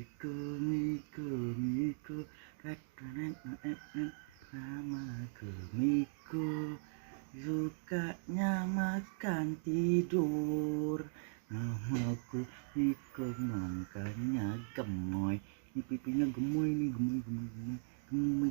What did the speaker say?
Miko, Miko, Miko, namaku Miko, sukanya makan tidur. Namaku Miko, makannya gemoy. Ini pipinya gemoy nih, gemoy.